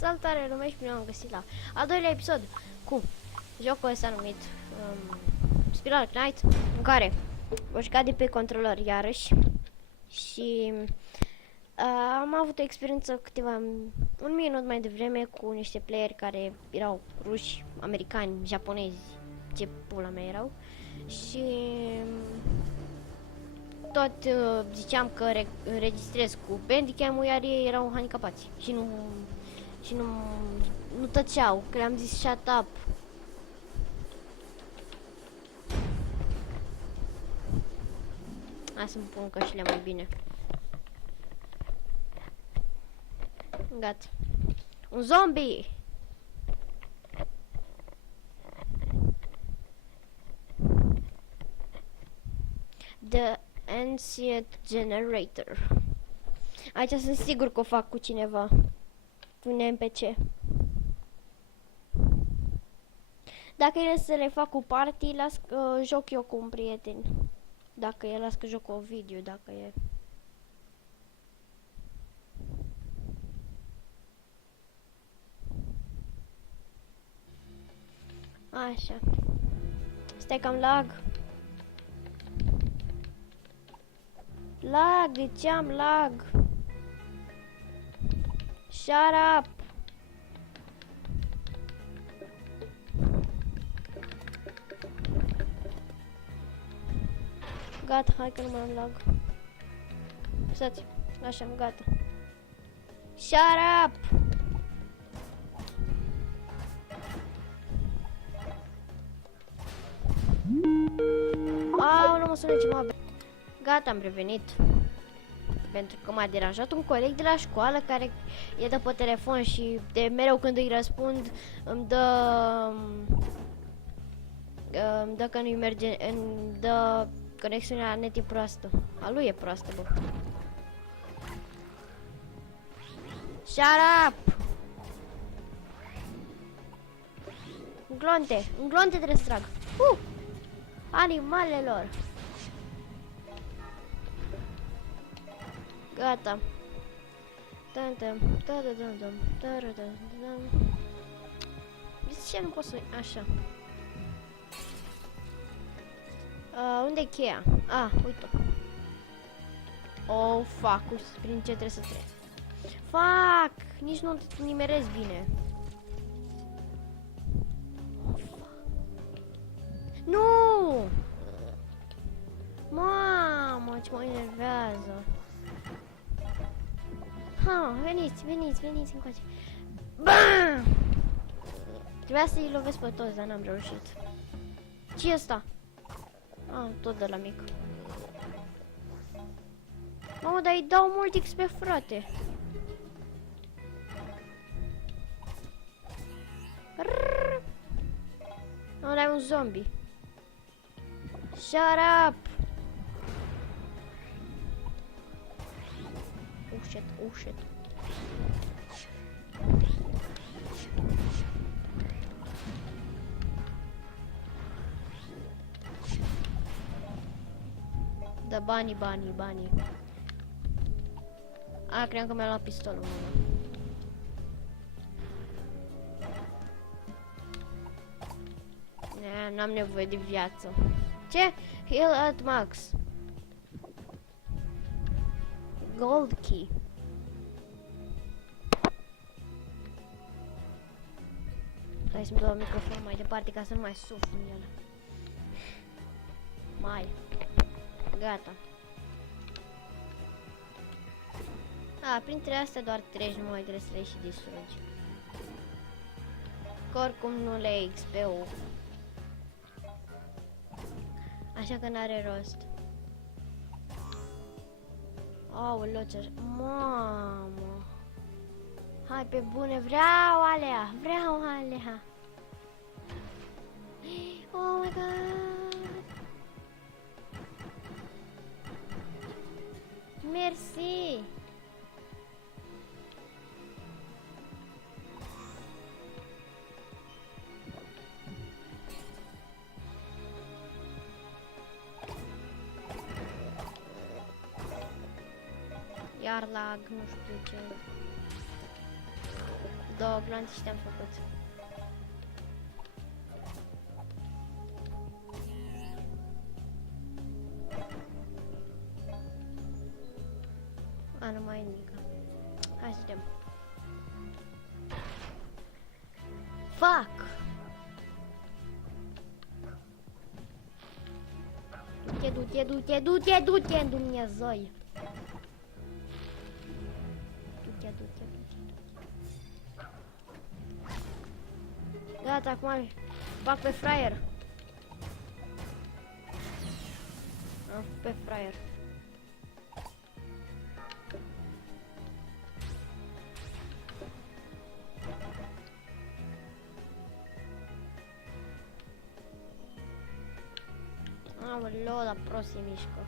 Salutare, lume, și bine am găsit la al doilea episod cu jocul ăsta numit Spiral Knight, în care voi juca de pe controller iarăși și am avut o experiență un minut mai devreme cu niște playeri care erau ruși, americani, japonezi, ce pula mea erau și tot ziceam că înregistrez cu Bandicam-ul, iar ei erau handicapați și nu tăceau, că le-am zis shut up. Hai să-mi pun căștile mai bine. Gata. Un zombie! The Ancient Generator. Aici sunt sigur că o fac cu cineva. Cu un NPC. Dacă e să le fac cu party, las că joc eu cu un prieten. Dacă e, las că joc cu Ovidiu, dacă e. Așa. Stai că am lag. Lag, de ce am lag? Shut up! Gata, hai că nu mai am lag. Stați, așa, gata. Shut up! Nu mă sună ceva. Gata, am revenit. Pentru că m-a deranjat un coleg de la școală care e de pe telefon și de mereu când îi răspund îmi dă că nu-i merge, îmi dă conexiunea la net e proastă. A lui e proastă, bă. Shut up! Un glonte trebuie să trag. Animalelor. Gata. De ce nu pot să... Așa. Unde e cheia? Uite-o. Oh, fuck. Prin ce trebuie să trec? Fuck! Nici nu nimerez bine. Nu! Mamă, ce mă enervează. Veniți încoace. BAM! Trebuia să-i lovesc pe toți, dar n-am reușit. Ce-i ăsta? Tot de la mic. Mamă, dar îi dau mult XP, frate. Ăla e un zombie. Shut up! Oh shit. Da, banii. Cream că mi-a luat pistolul. N-am nevoie de viață. Ce? Heal at max. Gold key. Hai să-mi dau microfonul mai departe ca să nu mai suflu în el. Gata. Printre astea doar treci, nu mai trebuie să le și distrugi. Că oricum nu le e XP-ul. Așa că n-are rost. Aoleu, ce... Mamă! Hai pe bune, vreau alea! Oh my god! Mersi! Iar lag, nu știu ce. 2 plante și te-am făcut. A, nu mai e nimic. Hai să dăm. Fuck! Du-te, în Dumnezeu! Du-te. Gata, acum fac pe fraier. Am făcut pe fraier. Aoleo, dar prost se mișcă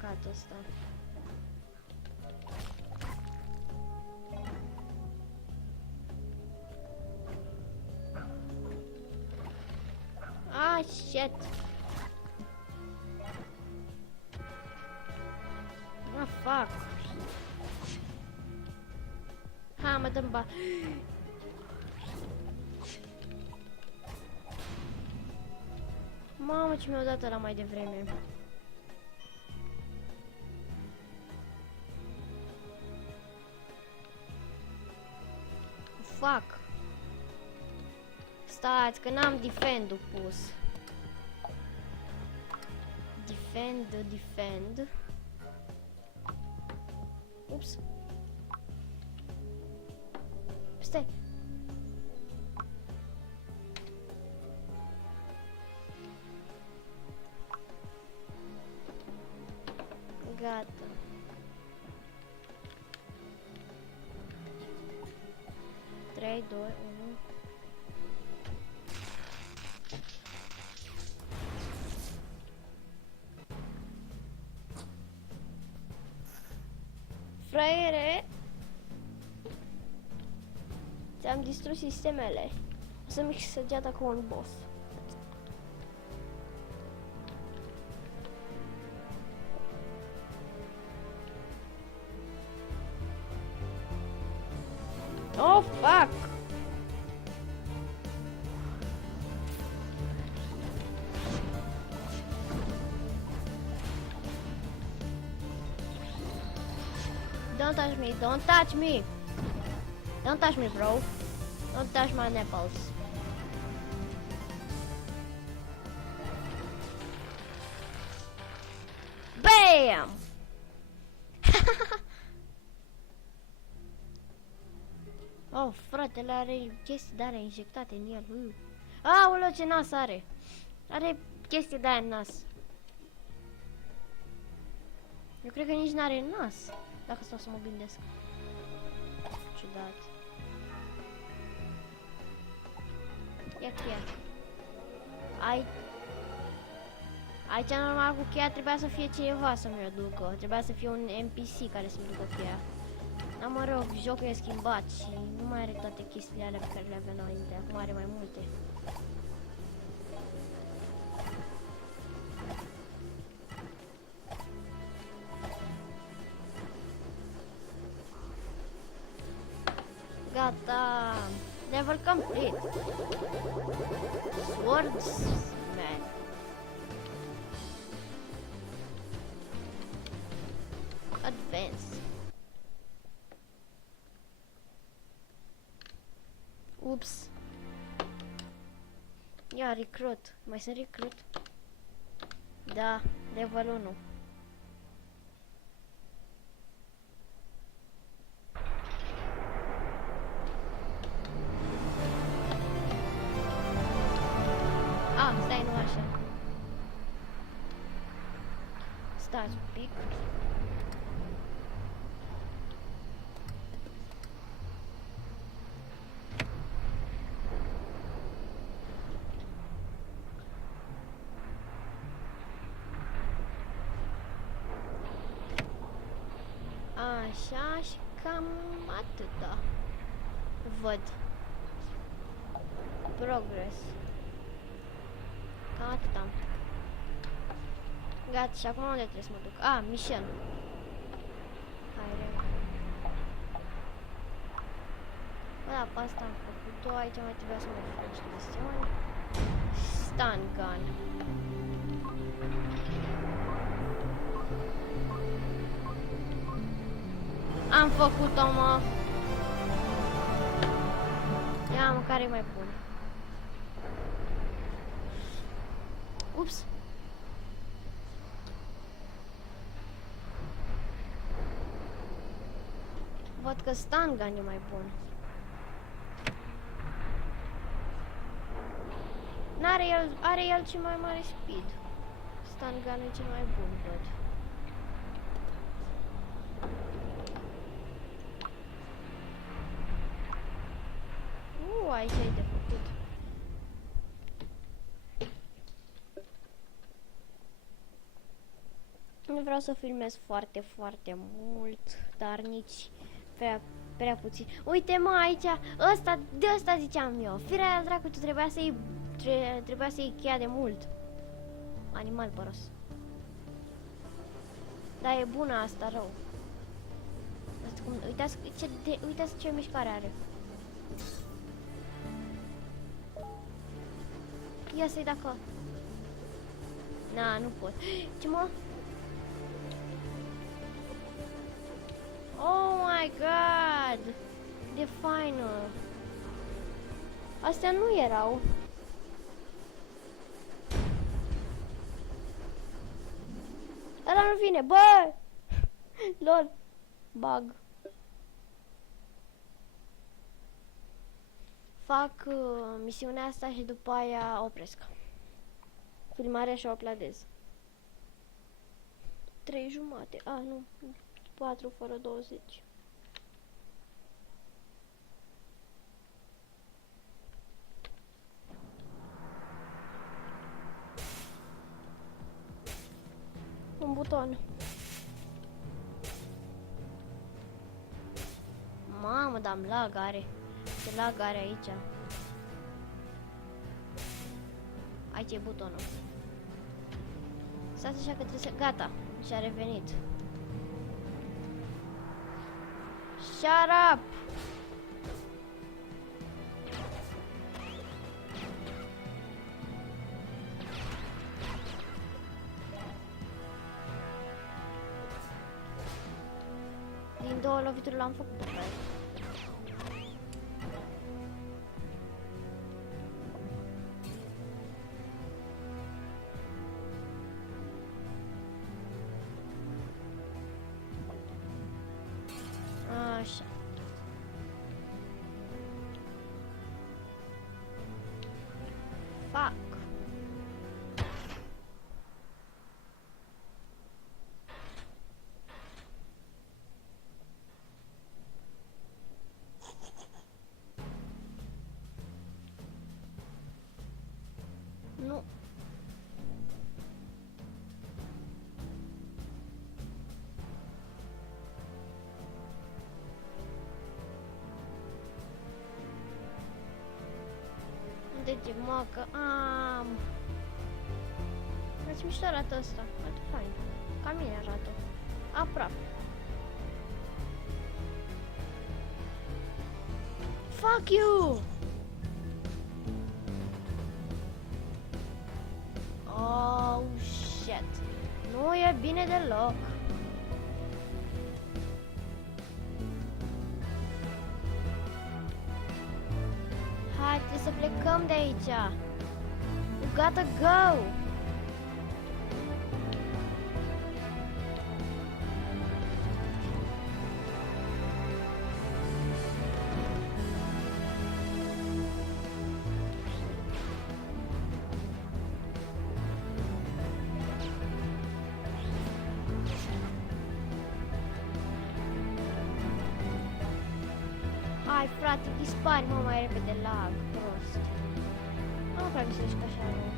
catul ăsta. Ah, shit! Ah, fuck! Ha, mă dăm ba... Mamă, ce mi-au dat ăla mai devreme. Fuck. Stați, că n-am defend-ul pus. Defend. Ups. Stai. Gata. Trei, doi, unu. Fraiere, ți-am distrus sistemele. O să mișc săgeata cu un boss. Oh, fuck! Don't touch me, don't touch me! Don't touch me, bro. Don't touch my nipples. BAM! Oh, fratele are chestii de-alea injectate în el. Aoleu, ce nas are! Are chestii de-aia în nas. Eu cred că nici n-are nas, dacă stau să mă gândesc. Ciudat. Ia cheia. Aici normal cu cheia trebuia să fie cineva să mi-o ducă. Trebuia să fie un NPC care să-mi ducă cheia. Dar mă rog, jocul e schimbat și nu mai are toate chestiile alea pe care le avea înainte. Acum are mai multe. Gata! Level complete! Swordsman! Advance! Ups! Ia, recruit! Mai sunt recruit? Da, level 1. Stai, nu așa. Stați un pic. Așa și cam atâta. Văd. Progress. Cam atâta. Gata, și acum unde trebuie să mă duc? Ah, Michel. Hai, Da, pe asta am făcut-o. Aici mai trebuia să mai fac niște misiuni. Stun gun. Am făcut-o, mă. Ia, mă, care e mai bun? Ups. Văd că stun gun e mai bun. Are el cel mai mare speed. Stun gun e cel mai bun, văd. Aici e de făcut. Nu vreau să filmez foarte mult, dar nici prea puțin. Uite, mă, aici, de ăsta ziceam eu. Firea la dracu, tu trebuia să iei cheia de mult. Animal păros. Da, e bună asta, rău. Uitați ce mișcare are. Ia să-i dacă... Na, nu pot. Ce, mă? Oh my god! The final. Astea nu erau. Ăla nu vine, bă! Lol. Bug. Fac misiunea asta și după aia opresc filmarea și o uploadez. 3:30. Nu. 4 fără 20. Un buton. Mamă, dar am lag are. Ce lag are aici. Aici e butonul. Stați așa că trebuie să... Gata, și-a revenit. Shut up! Din 2 lovituri l-am făcut pe el. Așa. Fuck. Nu. Deci, mă, că am... Ce mișto arată ăsta. Arată fain. Ca mine arată. Aproape. Fuck you! Oh, shit. Nu e bine deloc. Hai, trebuie să plecăm de aici. We gotta go. Hai, frate, dispari, mă, mai repede, lag, prost. Nu prea găsești că așa rău.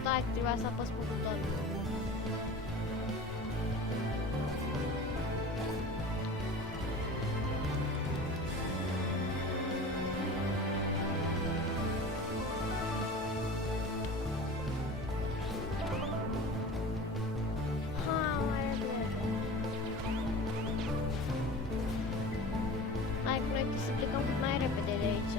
Stai, trebuia să apăs pe buton. trebuie să plecăm cât mai repede de aici.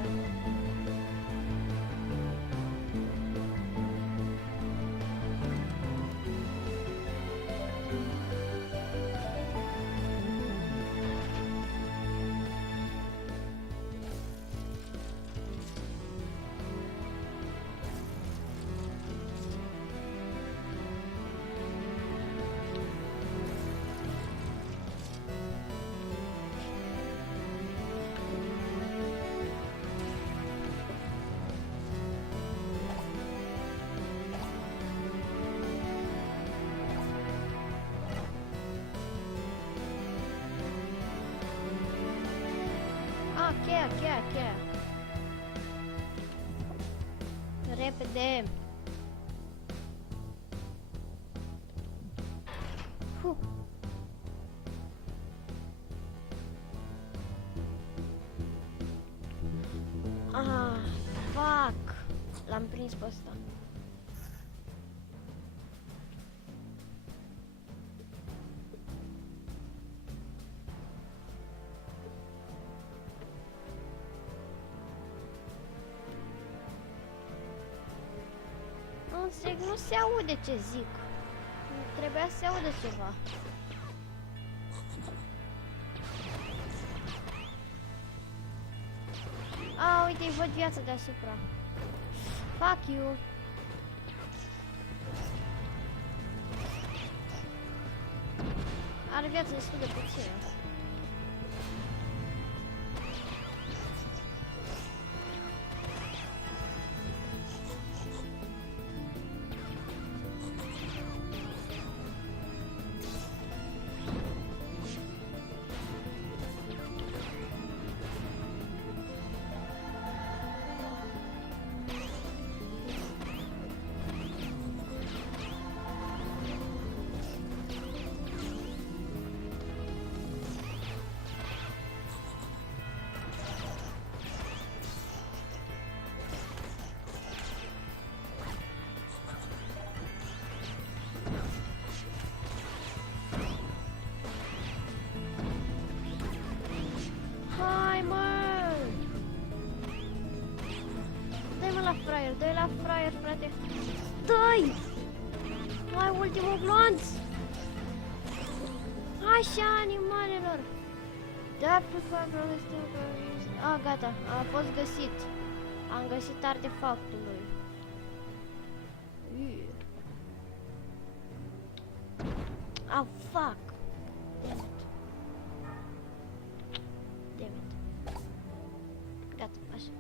Ah, cheia. Repede. Fuh. Ah, fuck. L-am prins pe ăsta. Nu înțeleg, nu se aude ce zic. Trebuia să se audă ceva. A, uite, îi văd viața deasupra. Fuck you. Are viață destul de puțină. Hai, mă! Dă-i-mă la fraier, dă-i la fraier, frate! Dă-i! Hai, ultimul glonț! Așa, animalelor! Da, gata, a fost găsit. Am găsit artefactul lui. Ah, fuck! Damn it. Gata, așa.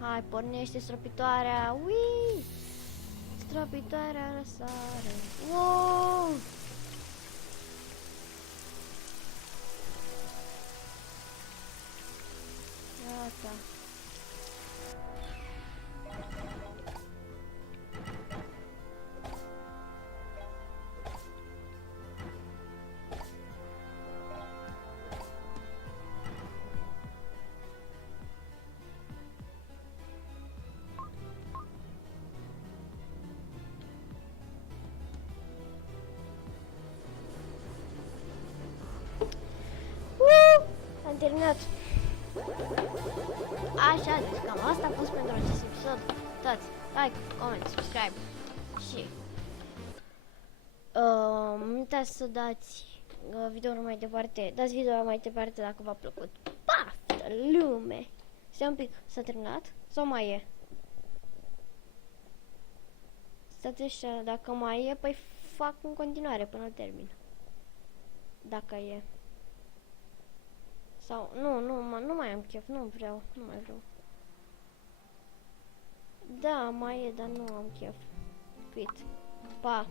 Hai, pornește stropitoarea. Ui! Stropitoarea răsare. Wow! Gata. Am terminat. Așa, deci cam asta a fost pentru acest episod. Uitați, like, comment, subscribe și nu uitați să dați videoul mai departe. Dați videoul mai departe dacă v-a plăcut. Paftă lume! Stai un pic, s-a terminat? Sau mai e? Stați așa, dacă mai e, păi fac în continuare până termin. Dacă e. Sau, nu mai am chef, nu mai vreau. Da, mai e, dar nu am chef. Quit. Pa!